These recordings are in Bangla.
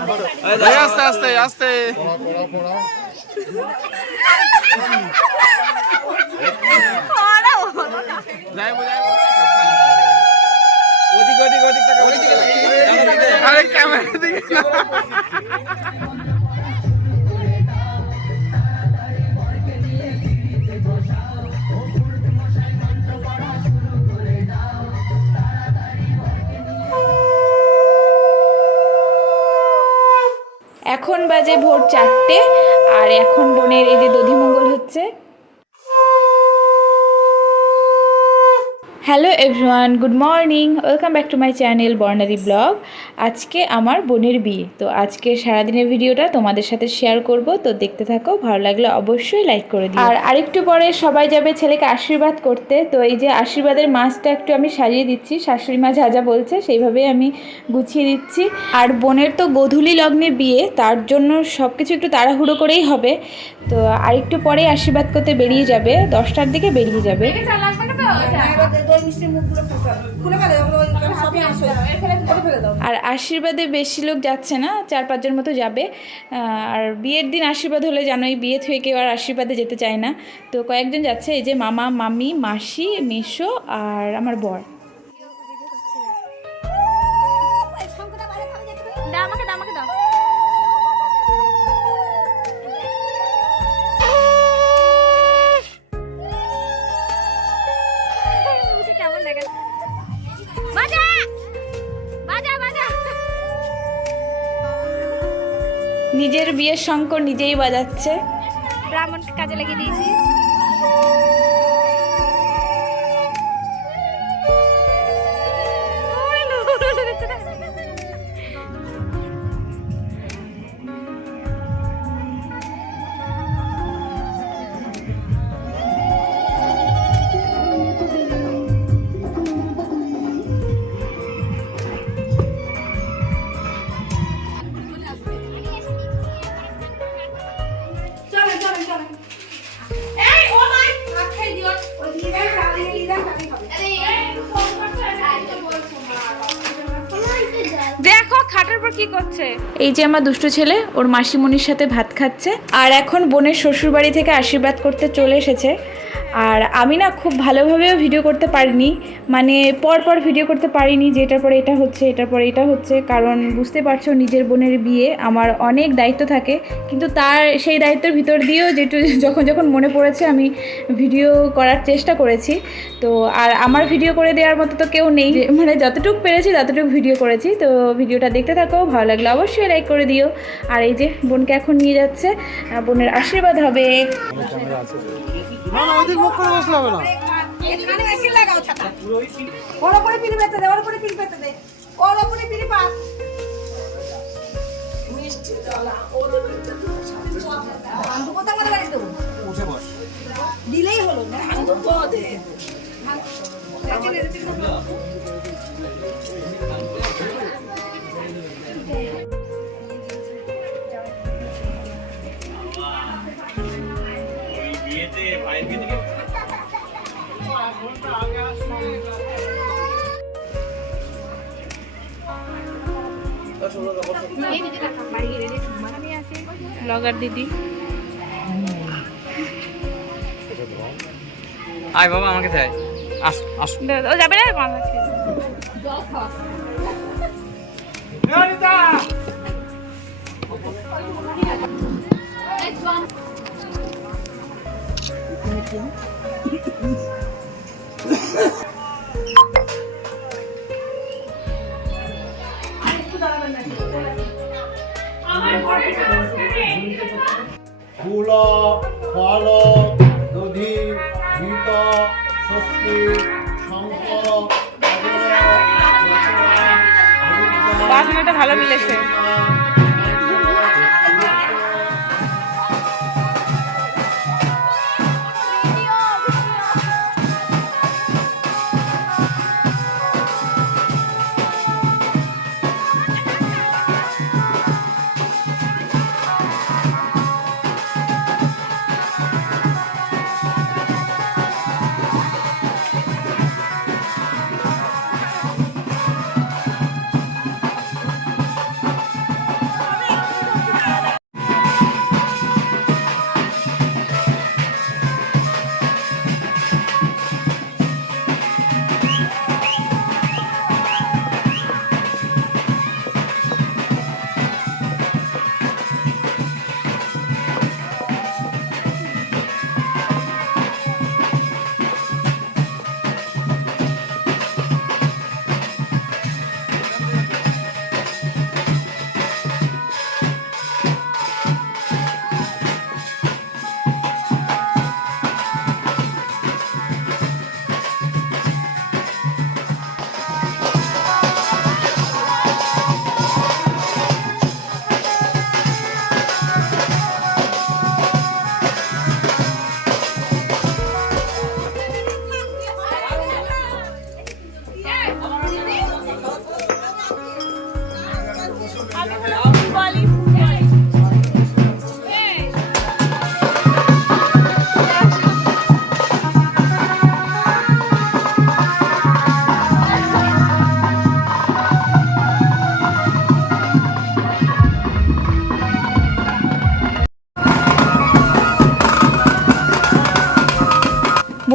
আস্তে আস্তে আস্তে। আরে ক্যামেরা দিকে এখন বাজে ভোর চারটে আর এখন বোনের এই যে দধিমঙ্গল হচ্ছে hello everyone good morning. Welcome back to my channel Barnali blog. আজকে আমার বোনের বিয়ে। তো আজকে সারাদিনের ভিডিওটা তোমাদের সাথে শেয়ার করব। তো দেখতে থাকো ভালো লাগলে অবশ্যই লাইক করে দিও। আর আরেকটু পরে সবাই যাবে ছেলেকে আশীর্বাদ করতে। তো এই যে আশীর্বাদের মাছটা একটু আমি সাজিয়ে দিচ্ছি। শাশুড়ি মা যা যা বলছে সেইভাবেই আমি গুছিয়ে দিচ্ছি। আর বোনের তো গোধূলি লগ্নে বিয়ে তার জন্য সব কিছু একটু তাড়াহুড়ো করেই হবে। তো আরেকটু পরে আশীর্বাদ করতে বেরিয়ে যাবে। দশটার দিকে বেরিয়ে যাবে। আর আশীর্বাদে বেশি লোক যাচ্ছে না, চার পাঁচজন মতো যাবে। আর বিয়ের দিন আশীর্বাদ হলে জানোই, বিয়ে থেকে কেউ আর আশীর্বাদে যেতে চায় না। তো কয়েকজন যাচ্ছে, এই যে মামা, মামি, মাসি, মিশো আর আমার বর। শঙ্কর নিজেই বাজাচ্ছে। ব্রাহ্মণকে কাজে লাগিয়ে দিয়েছি। দেখো, খাটের পর কি করছে? এই যে আমার দুষ্টু ছেলে, ওর মাসিমণির সাথে ভাত খাচ্ছে, আর এখন বোনের শ্বশুর বাড়ি থেকে আশীর্বাদ করতে চলে এসেছে। আর আমি না খুব ভালোভাবেও ভিডিও করতে পারিনি। মানে পর পর ভিডিও করতে পারিনি যে এটার পরে এটা হচ্ছে, এটার পরে এটা হচ্ছে। কারণ বুঝতে পারছ, নিজের বোনের বিয়ে আমার অনেক দায়িত্ব থাকে। কিন্তু তার সেই দায়িত্বের ভিতর দিয়েও যেটু যখন যখন মনে পড়েছে, আমি ভিডিও করার চেষ্টা করেছি। তো আর আমার ভিডিও করে দেওয়ার মতো তো কেউ নেই। মানে যতটুকু পেরেছি, ততটুকু ভিডিও করেছি। তো ভিডিওটা দেখতে থাকো, ভালো লাগলে অবশ্যই লাইক করে দিও। আর এই যে বোনকে এখন নিয়ে যাচ্ছে বোনের আশীর্বাদ হবে। ওদিক মুখ করে বসলে হবে না। এখানে এসে লাগাও ছাতা। ওর উপরে পিড়ি পেতে দে ওর উপরে পিড়ি পেতে দে। ওর উপরে পিড়ি পাত। মিষ্টি জলা ওর উপরে আন্দু কোথা বাড়ি দেবো বস দিলেই হলো না তো দে ব্লগার দিদি। আয় বাবা আমাকে দেয় আস আস। ও যাবে না? কম আছে ফুল ফল দধি ঘৃত স্বস্তি শঙ্খ বাসনাটা ভালো মিলেছে।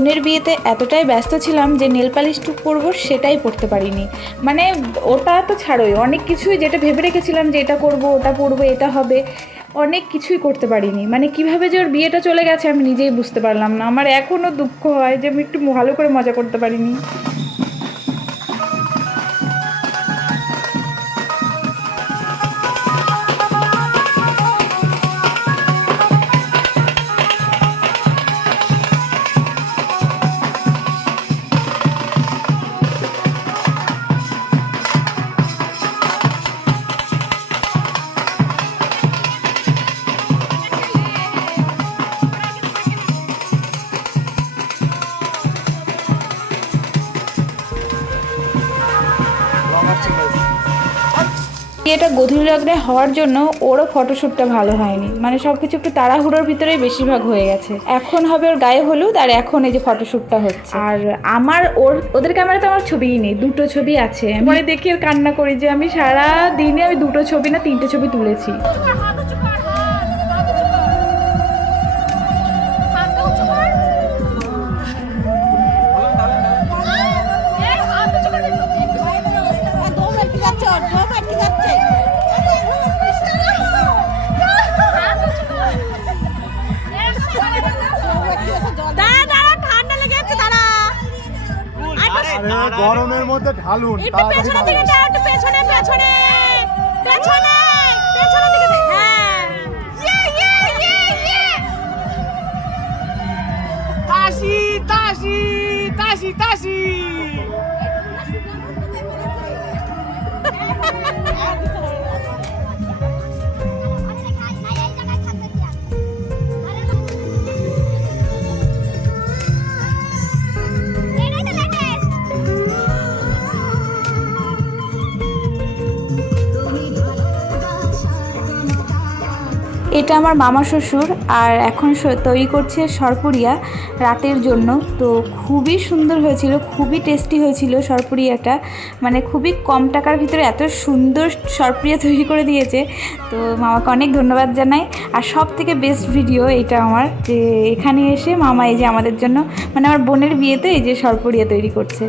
বোনের বিয়েতে এতটাই ব্যস্ত ছিলাম যে নেল পালিশটুক পরবো সেটাই পড়তে পারিনি। মানে ওটা তো ছাড়োই, অনেক কিছুই যেটা ভেবে রেখেছিলাম যে এটা করব, ওটা পরবো এটা হবে, অনেক কিছুই করতে পারিনি। মানে কীভাবে যে ওর বিয়েটা চলে গেছে আমি নিজেই বুঝতে পারলাম না। আমার এখনও দুঃখ হয় যে আমি একটু ভালো করে মজা করতে পারিনি। বিয়েটা গধূলি লগ্নে হওয়ার জন্য ওরও ফটোশ্যুটটা ভালো হয়নি। মানে সব কিছু একটু তাড়াহুড়োর ভিতরেই বেশিরভাগ হয়ে গেছে। এখন হবে ওর গায়ে হলুদ আর এখন এই যে ফটোশ্যুটটা হচ্ছে। আর আমার ওর ওদের ক্যামেরাতে আমার ছবিই নেই দুটো ছবি আছে। মানে দেখি আর কান্না করি যে আমি সারা দিনে আমি দুটো ছবি না তিনটে ছবি তুলেছি। একটু পেছনের দিকে দাও পেছনে পেছনে পেছনে। এটা আমার মামা শ্বশুর আর এখন তৈরি করছে সরপুরিয়া রাতের জন্য। তো খুবই সুন্দর হয়েছিল, খুবই টেস্টি হয়েছিল সরপুরিয়াটা। মানে খুবই কম টাকার ভিতরে এত সুন্দর সরপুরিয়া তৈরি করে দিয়েছে। তো মামাকে অনেক ধন্যবাদ জানাই। আর সব থেকে বেস্ট ভিডিও এটা আমার, যে এখানে এসে মামা এই যে আমাদের জন্য মানে আমার বোনের বিয়েতে এই যে সরপুরিয়া তৈরি করছে।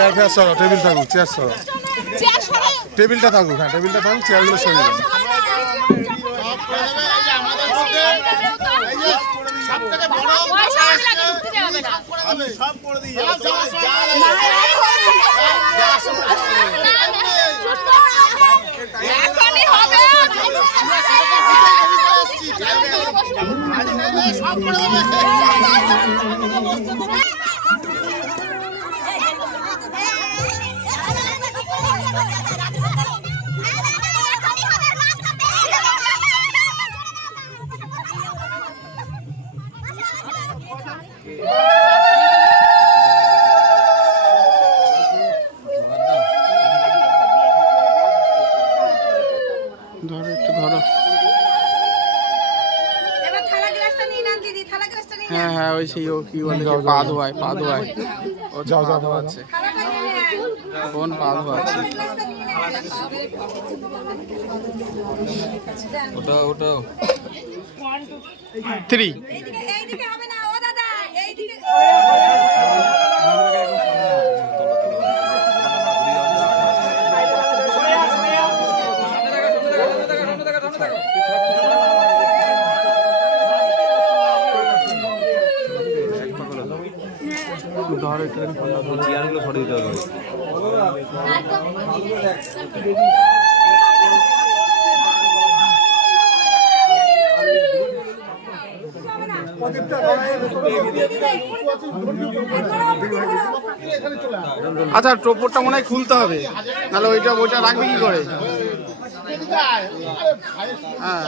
চেয়ার ফেয়ার সরাও টেবিল থাকুক চেয়ার সরাও টেবিলটা থাকুক হ্যাঁ টেবিলটা থাকুক চেয়ারগুলো সরিয়ে দেবেন সব করে দেবে এখনই হ্যাঁ ওই সেই ও কি বলে যে পা ধোয়ায় পা ধোয়ায়। ও যাও, পা যাও, ধোয়াচ্ছে। বোন পা ধোয়াচ্ছে। ওটা ওটা থ্রি এইদিকে এইদিকে হবে না ও দাদা এইদিকে। আচ্ছা টোপরটা মনে হয় খুলতে হবে। তাহলে ওইটা ওইটা রাখবে কি করে? হ্যাঁ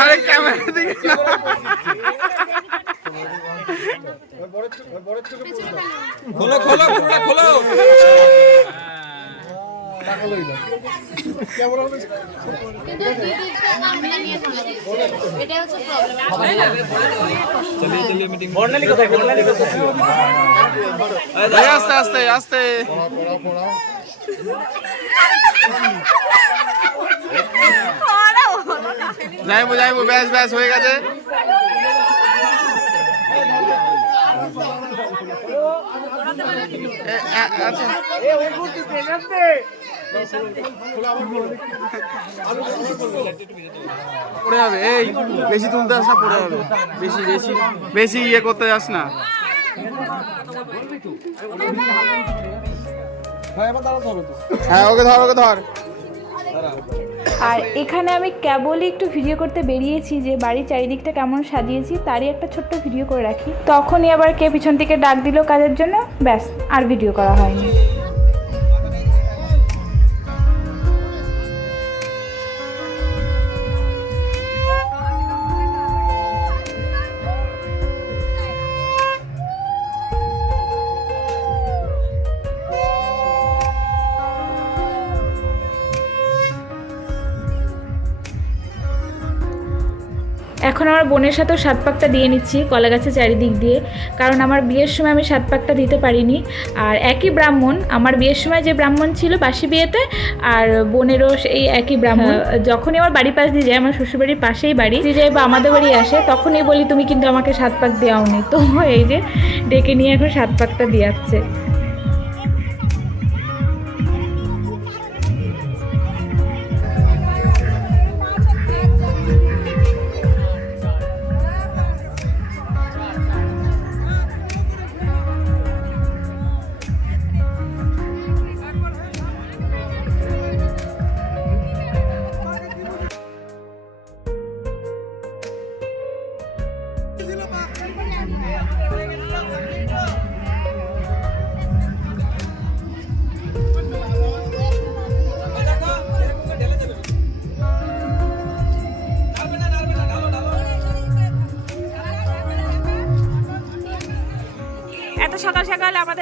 আরে ক্যামেরা দিকে না খোলো খোলো পুরোটা খোলো এটা হচ্ছে প্রবলেম এই আস্তে আস্তে আস্তে। যাইবো যাইবো ব্যাস ব্যাস হয়ে গেছে। পড়ে যাবে এই বেশি তুলতে আস না পড়ে যাবে। বেশি বেশি বেশি ইয়ে করতে যাস না। হ্যাঁ ওকে ধর ওকে ধর। আর এখানে আমি কেবলই একটু ভিডিও করতে বেরিয়েছি যে বাড়ির চারিদিকটা কেমন সাজিয়েছি তারই একটা ছোট্ট ভিডিও করে রাখি। তখনই আবার কে পিছন থেকে ডাক দিল কাজের জন্য ব্যাস আর ভিডিও করা হয়নি। আমার বোনের সাথেও সাত পাকটা দিয়ে নিচ্ছি কলা গাছের চারিদিক দিয়ে। কারণ আমার বিয়ের সময় আমি সাত পাকটা দিতে পারিনি। আর একই ব্রাহ্মণ আমার বিয়ের সময় যে ব্রাহ্মণ ছিল বাসি বিয়েতে আর বোনেরও এই একই ব্রাহ্মণ। যখনই আমার বাড়ির পাশ দিয়ে যায় আমার শ্বশুরবাড়ির পাশেই বাড়ি। যে যায় বা আমাদের বাড়ি আসে তখনই বলি তুমি কিন্তু আমাকে সাত পাক দেওয়াওনি। তো এই যে ডেকে নিয়ে এখন সাত পাকটা দিয়াচ্ছে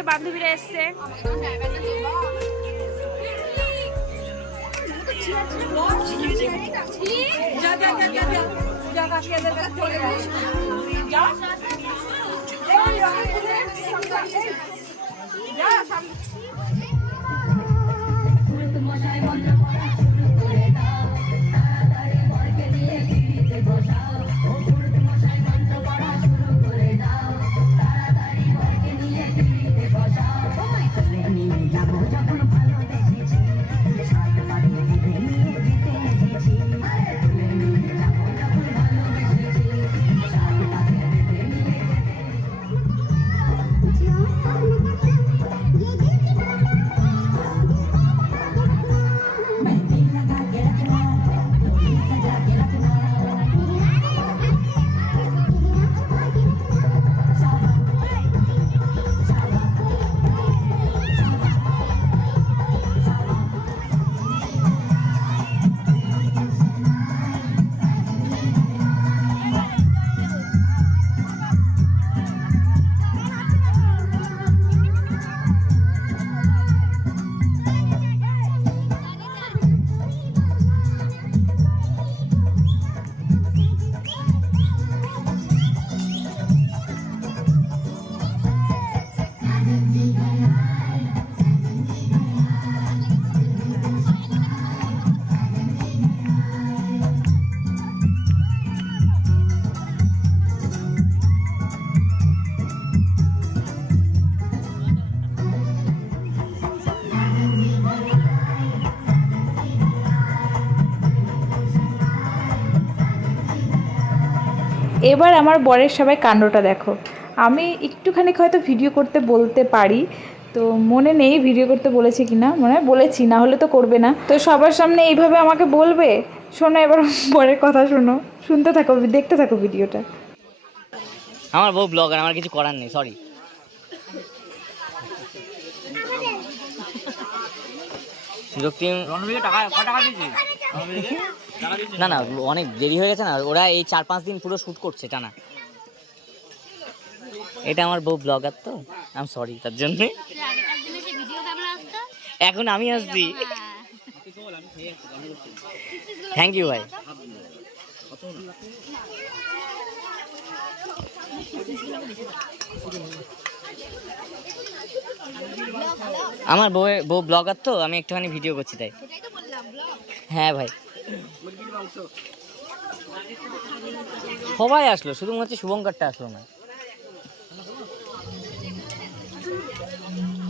আমাদের বান্ধবীরা এসছে যা এবার আমার বরের সবাই কাণ্ডটা দেখো। আমি একটুখানি হয়তো ভিডিও করতে বলতে পারি তো মনে নেই ভিডিও করতে বলেছি কি না মনে হয় বলেছি না হলে তো করবে না। তো সবার সামনে এইভাবে আমাকে বলবে? শোনো এবার বরের কথা শোনো। শুনতে থাকো দেখতে থাকো ভিডিওটা আমার বউ ব্লগার আমার কিছু করার নেই সরি রক্তিম না না, অনেক দেরি হয়ে গেছে না, ওরা এই চার পাঁচ দিন পুরো শ্যুট করছে, টানা। এটা আমার বউ ব্লগার তো আম সরি তার জন্য। এখন আমি আসছি। থ্যাংক ইউ ভাই। আমার বউ বউ ব্লগার তো, আমি একটুখানি ভিডিও করছি, তাই। হ্যাঁ ভাই। সবাই আসলো শুধু হচ্ছে শুভঙ্করটা আসলো না।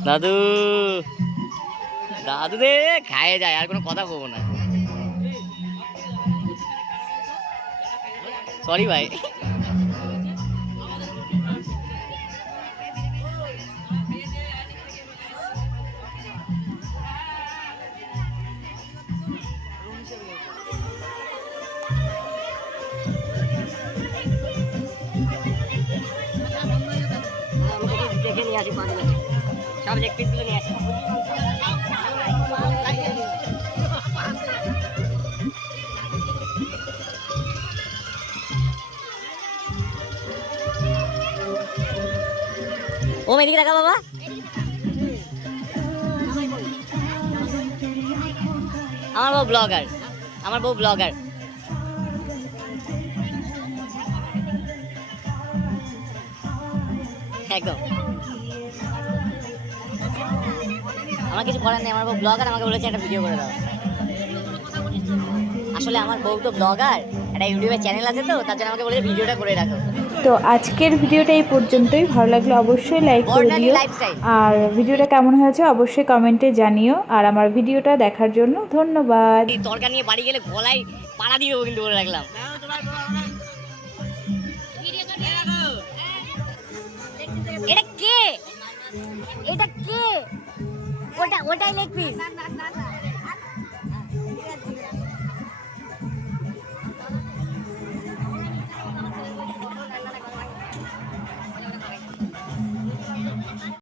দাদু দাদু রে, খায়ে যায়, আর কোনো কথা বলব না। সরি ভাই। নিয়ে আসি পাঁচ সব লেগ নিয়ে আসি। ও এদিকে দেখা বাবা। আমার বউ ব্লগার। আমার বউ ব্লগার। একদম। আমার কিছু করার নেই আমার বউ ব্লগার আমাকে বলেছে একটা ভিডিও করে দাও। আসলে আমার বউ তো ব্লগার একটা ইউটিউবে চ্যানেল আছে তো তার জন্য আমাকে বলেছে ভিডিওটা করে রাখো। তো আজকের ভিডিওটা এই পর্যন্তই ভালো লাগলে অবশ্যই লাইক করে দিও। আর ভিডিওটা কেমন হয়েছে অবশ্যই কমেন্টে জানিও। আর আমার ভিডিওটা দেখার জন্য ধন্যবাদ। তরকা নিয়ে বাড়ি গেলে গলায় পাড়া দিয়ে কিন্তু বলে রাখলাম। এটা কে? এটা কে? ওটা ওটাই লেগ পিস